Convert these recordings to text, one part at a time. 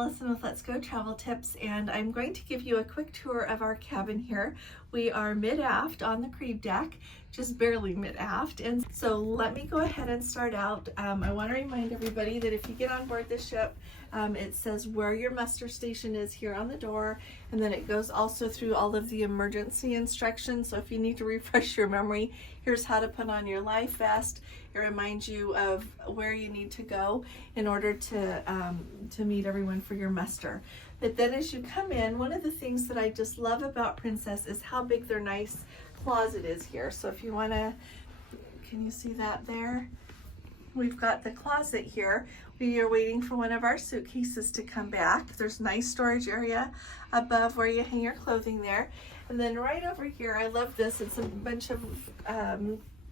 Allison with Let's Go Travel Tips, and I'm going to give you a quick tour of our cabin here. We are mid-aft on the crib deck, just barely mid-aft, and so let me go ahead and start out. I want to remind everybody that if you get on board the ship, it says where your muster station is here on the door, and then it goes also through all of the emergency instructions. So if you need to refresh your memory, here's how to put on your life vest. It reminds you of where you need to go in order to meet everyone for your muster. But then as you come in, one of the things that I just love about Princess is how big their nice closet is here. So if you want to, can you see that there? We've got the closet here. We are waiting for one of our suitcases to come back. There's a nice storage area above where you hang your clothing there. And then right over here, I love this. It's a bunch of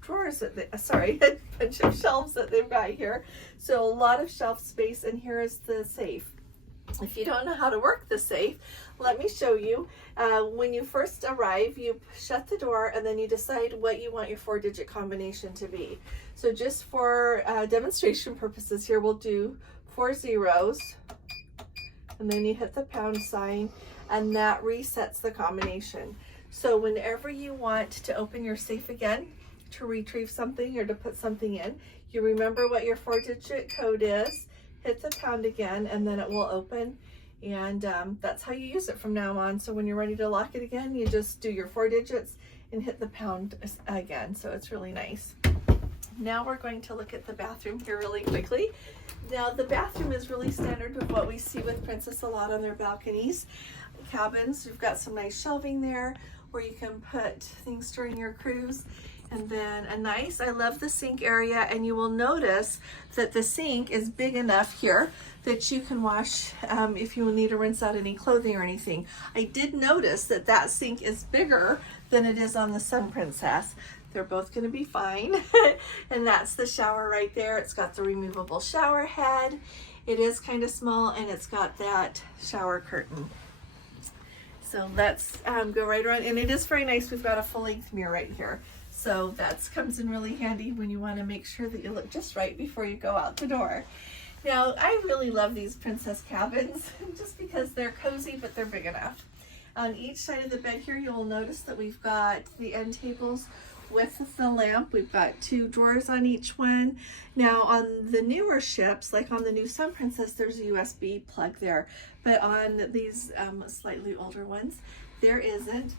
drawers that a bunch of shelves that they've got here. So a lot of shelf space, and here is the safe. If you don't know how to work the safe, let me show you. When you first arrive, you shut the door and then you decide what you want your 4-digit combination to be. So just for demonstration purposes here, we'll do 4 zeros, and then you hit the pound sign, and that resets the combination. So whenever you want to open your safe again, to retrieve something or to put something in, you remember what your 4-digit code is, hit the pound again, and then it will open. And that's how you use it from now on. So when you're ready to lock it again, you just do your 4 digits and hit the pound again. So it's really nice. Now we're going to look at the bathroom here really quickly. Now the bathroom is really standard with what we see with Princess a lot on their balconies. Cabins, we've got some nice shelving there where you can put things during your cruise. And then I love the sink area, and you will notice that the sink is big enough here that you can wash if you need to rinse out any clothing or anything. I did notice that that sink is bigger than it is on the Sun Princess. They're both going to be fine. And that's the shower right there. It's got the removable shower head. It is kind of small, and it's got that shower curtain. So let's go right around, and it is very nice. We've got a full-length mirror right here. So that comes in really handy when you want to make sure that you look just right before you go out the door. Now, I really love these Princess cabins just because they're cozy, but they're big enough. On each side of the bed here, you will notice that we've got the end tables with the lamp. We've got 2 drawers on each one. Now, on the newer ships, like on the new Sun Princess, there's a USB plug there. But on these slightly older ones, there isn't.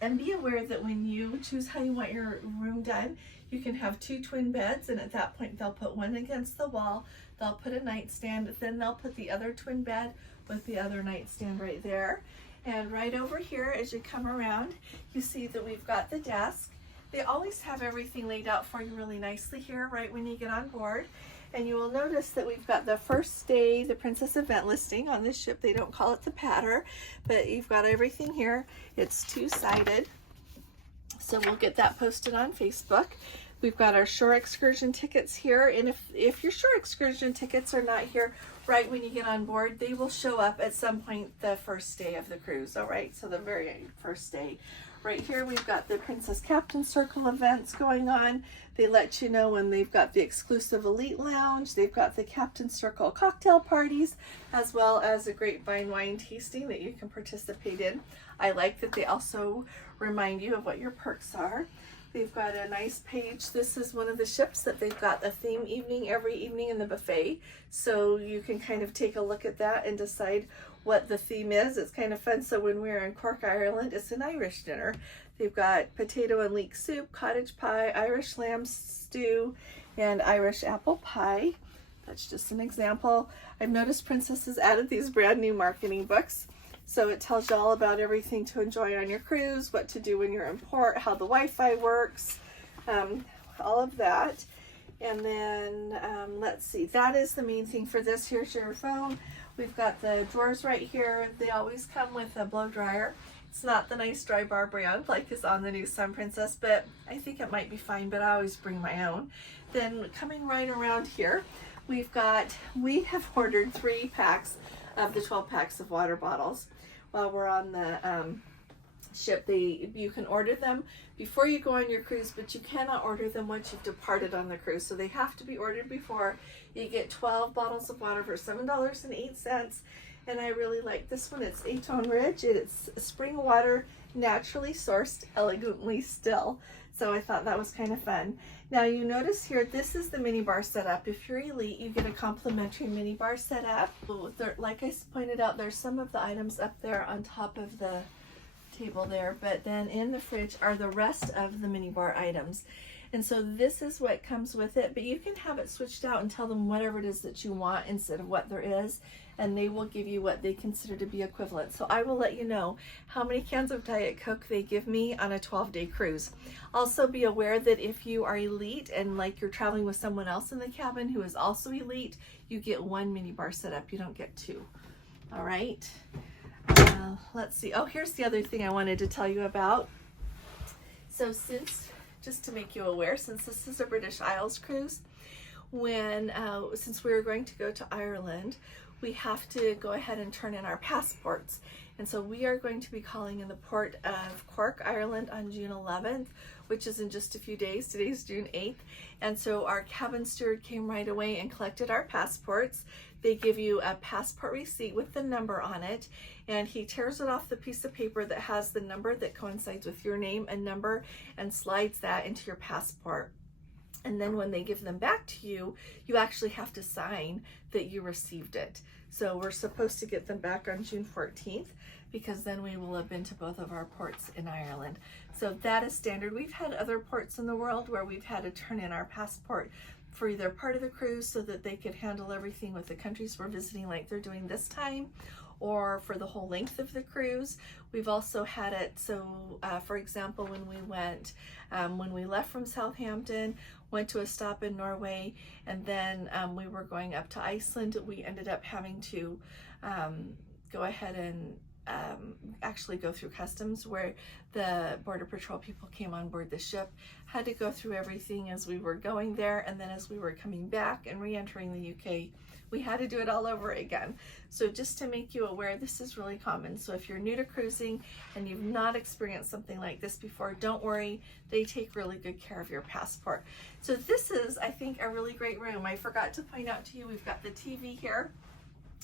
And be aware that when you choose how you want your room done, you can have 2 twin beds, and at that point they'll put one against the wall, they'll put a nightstand, then they'll put the other twin bed with the other nightstand right there. And right over here, as you come around, you see that we've got the desk. They always have everything laid out for you really nicely here right when you get on board. And you will notice that we've got the first day, the Princess event listing on this ship. They don't call it the patter, but you've got everything here. It's 2-sided. So we'll get that posted on Facebook. We've got our shore excursion tickets here. And if your shore excursion tickets are not here right when you get on board, they will show up at some point the first day of the cruise. All right, so the very first day. Right here, we've got the Princess Captain Circle events going on. They let you know when they've got the exclusive Elite Lounge. They've got the Captain Circle cocktail parties, as well as a grapevine wine tasting that you can participate in. I like that they also remind you of what your perks are. They've got a nice page. This is one of the ships that they've got a theme evening every evening in the buffet. So you can kind of take a look at that and decide what the theme is. It's kind of fun. So when we're in Cork, Ireland, it's an Irish dinner. They've got potato and leek soup, cottage pie, Irish lamb stew, and Irish apple pie. That's just an example. I've noticed Princess has added these brand new marketing books. So it tells you all about everything to enjoy on your cruise, what to do when you're in port, how the Wi-Fi works, all of that. And then let's see, that is the main thing for this. Here's your phone. We've got the drawers right here. They always come with a blow dryer. It's not the nice dry bar brand like is on the new Sun Princess, but I think it might be fine, but I always bring my own. Then coming right around here, we have ordered 3 packs of the 12 packs of water bottles while we're on the ship. You can order them before you go on your cruise, but you cannot order them once you've departed on the cruise. So they have to be ordered before. You get 12 bottles of water for $7.08. And I really like this one. It's Aton Ridge. It's spring water, naturally sourced, elegantly still. So I thought that was kind of fun. Now you notice here, this is the mini bar setup. If you're elite, you get a complimentary mini bar setup. Like I pointed out, there's some of the items up there on top of the table there, but then in the fridge are the rest of the mini bar items. And so this is what comes with it, but you can have it switched out and tell them whatever it is that you want instead of what there is, and they will give you what they consider to be equivalent. So I will let you know how many cans of Diet Coke they give me on a 12-day cruise. Also be aware that if you are elite and like you're traveling with someone else in the cabin who is also elite, you get one mini bar setup. You don't get two. All right. Let's see. Oh, here's the other thing I wanted to tell you about. So just to make you aware, since this is a British Isles cruise, since we were going to go to Ireland, we have to go ahead and turn in our passports. And so we are going to be calling in the port of Cork, Ireland on June 11th, which is in just a few days. Today's June 8th. And so our cabin steward came right away and collected our passports. They give you a passport receipt with the number on it, and he tears it off the piece of paper that has the number that coincides with your name and number and slides that into your passport. And then when they give them back to you, you actually have to sign that you received it. So we're supposed to get them back on June 14th because then we will have been to both of our ports in Ireland. So that is standard. We've had other ports in the world where we've had to turn in our passport for either part of the cruise so that they could handle everything with the countries we're visiting like they're doing this time, or for the whole length of the cruise. We've also had it so, for example, when we left from Southampton, went to a stop in Norway, and then we were going up to Iceland, we ended up having to go ahead and actually go through customs, where the Border Patrol people came on board the ship, had to go through everything as we were going there, and then as we were coming back and re-entering the UK, we had to do it all over again. So just to make you aware, this is really common. So if you're new to cruising and you've not experienced something like this before, don't worry, they take really good care of your passport. So this is, I think, a really great room. I forgot to point out to you, we've got the TV here.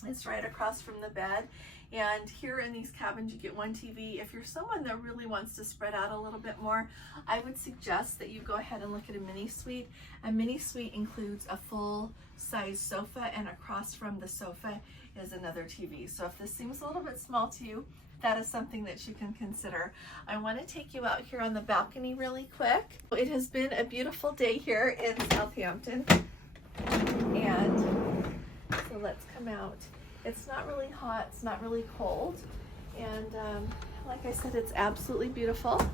It's right across from the bed. And here in these cabins, you get one TV. If you're someone that really wants to spread out a little bit more, I would suggest that you go ahead and look at a mini suite. A mini suite includes a full-size sofa, and across from the sofa is another TV. So if this seems a little bit small to you, that is something that you can consider. I want to take you out here on the balcony really quick. It has been a beautiful day here in Southampton. And so let's come out. It's not really hot, it's not really cold, and like I said, it's absolutely beautiful.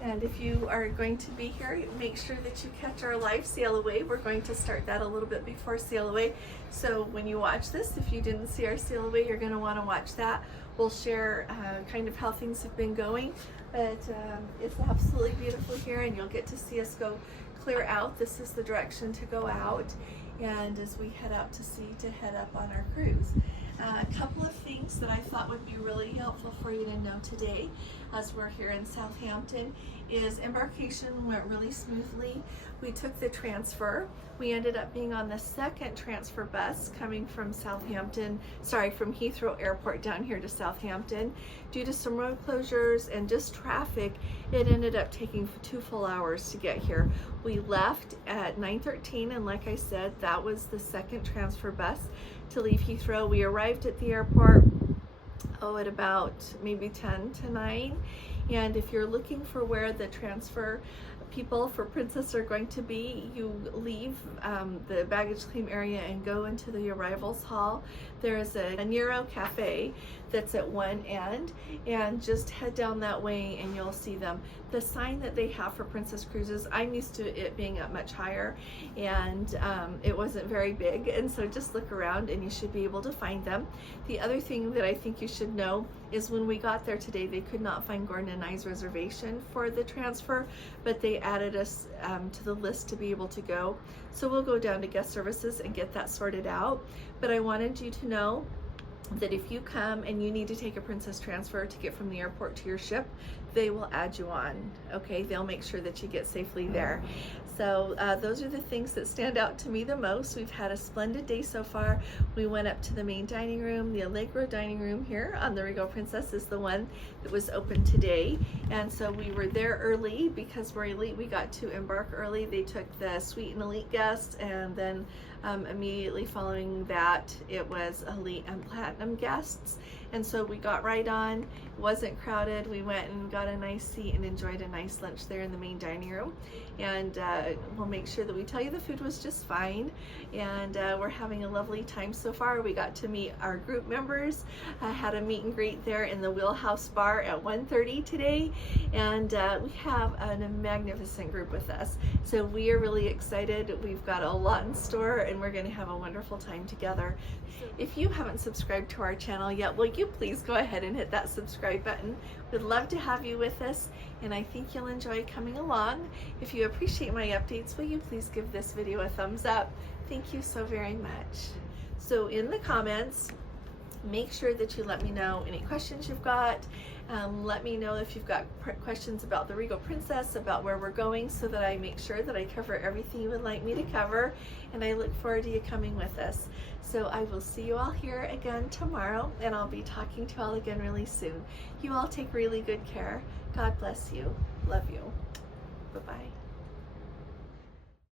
And if you are going to be here, make sure that you catch our live sail away. We're going to start that a little bit before sail away. So when you watch this, if you didn't see our sail away, you're going to want to watch that. We'll share kind of how things have been going, but it's absolutely beautiful here, and you'll get to see us go clear out. This is the direction to go out, and as we head out to sea to head up on our cruise. A couple of things that I thought would be really helpful for you to know today as we're here in Southampton is embarkation went really smoothly. We took the transfer. We ended up being on the second transfer bus coming from from Heathrow Airport down here to Southampton. Due to some road closures and just traffic, it ended up taking 2 full hours to get here. We left at 9:13, and like I said, that was the second transfer bus to leave Heathrow. We arrived at the airport at about maybe 10 to 9. And if you're looking for where the transfer people for Princess are going to be, you leave the baggage claim area and go into the arrivals hall. There is a Nero Cafe that's at one end, and just head down that way and you'll see them. The sign that they have for Princess Cruises, I'm used to it being up much higher, and it wasn't very big, and so just look around and you should be able to find them. The other thing that I think you should know is when we got there today, they could not find Gordon and I's reservation for the transfer, but they added us to the list to be able to go. So we'll go down to guest services and get that sorted out. But I wanted you to know that if you come and you need to take a princess transfer to get from the airport to your ship, they will add you on. Okay, they'll make sure that you get safely there. So those are the things that stand out to me the most. We've had a splendid day so far. We went up to the main dining room. The Allegro dining room here on the Regal Princess is the one that was open today, and so we were there early because we're elite. We got to embark early. They took the suite and elite guests, and then immediately following that it was elite and platinum guests, and so we got right on. It wasn't crowded. We went and got a nice seat and enjoyed a nice lunch there in the main dining room, and we'll make sure that we tell you the food was just fine, and we're having a lovely time so far. We got to meet our group members, had a meet and greet there in the Wheelhouse Bar at 1:30 today, and we have a magnificent group with us, so we are really excited. We've got a lot in store, and we're going to have a wonderful time together. If you haven't subscribed to our channel yet, will you please go ahead and hit that subscribe button? We'd love to have you with us, and I think you'll enjoy coming along. If you appreciate my updates, will you please give this video a thumbs up? Thank you so very much. So in the comments, make sure that you let me know any questions you've got. Let me know if you've got questions about the Regal Princess, about where we're going, so that I make sure that I cover everything you would like me to cover, and I look forward to you coming with us. So I will see you all here again tomorrow, and I'll be talking to you all again really soon. You all take really good care. God bless you. Love you. Bye-bye.